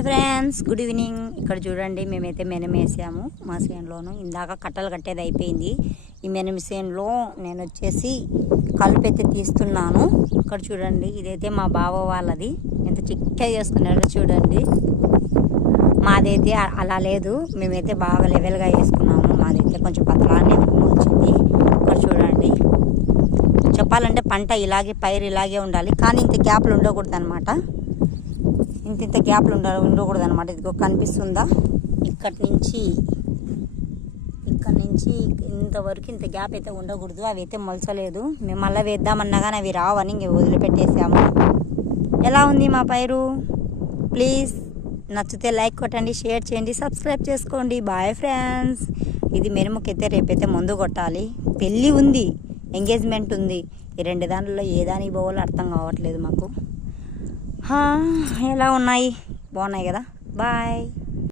Hi friends, good evening. ఇక్కడ చూడండి, మేమైతే మెనమేసాము మా చేనులోను. ఇందాక కట్టలు కట్టేది అయిపోయింది. ఈ మెనమి చేనులో నేను వచ్చేసి కలుపెత్తి తీస్తున్నాను. ఇక్కడ చూడండి, ఇదైతే మా బావ వాళ్ళది. ఎంత చిక్కగా చేసుకున్నారో చూడండి. మాదైతే అలా లేదు, మేమైతే బాగా లెవెల్గా వేసుకున్నాము. మాదైతే కొంచెం పతలానే వచ్చింది. ఇక్కడ చూడండి, చెప్పాలంటే పంట ఇలాగే పైరు ఇలాగే ఉండాలి, కానీ ఇంత గ్యాప్లు ఉండకూడదు అనమాట. ఇంత గ్యాప్లు ఉండకూడదు అనమాట. ఇదిగో కనిపిస్తుందా, ఇక్కడి నుంచి ఇంతవరకు ఇంత గ్యాప్ అయితే ఉండకూడదు. అవి అయితే మొలచలేదు. మేము మళ్ళీ వేద్దామన్నా కానీ అవి రావని ఇంక వదిలిపెట్టేసాము. ఎలా ఉంది మా పైరు? ప్లీజ్ నచ్చితే లైక్ కొట్టండి, షేర్ చేయండి, సబ్స్క్రైబ్ చేసుకోండి. Bye friends. ఇది మెరుముకైతే రేపైతే ముందు కొట్టాలి. పెళ్ళి ఉంది, ఎంగేజ్మెంట్ ఉంది. ఈ రెండు దాంట్లో ఏ దానికి పోవాలో అర్థం కావట్లేదు మాకు. ఎలా ఉన్నాయి? బాగున్నాయి కదా. బాయ్.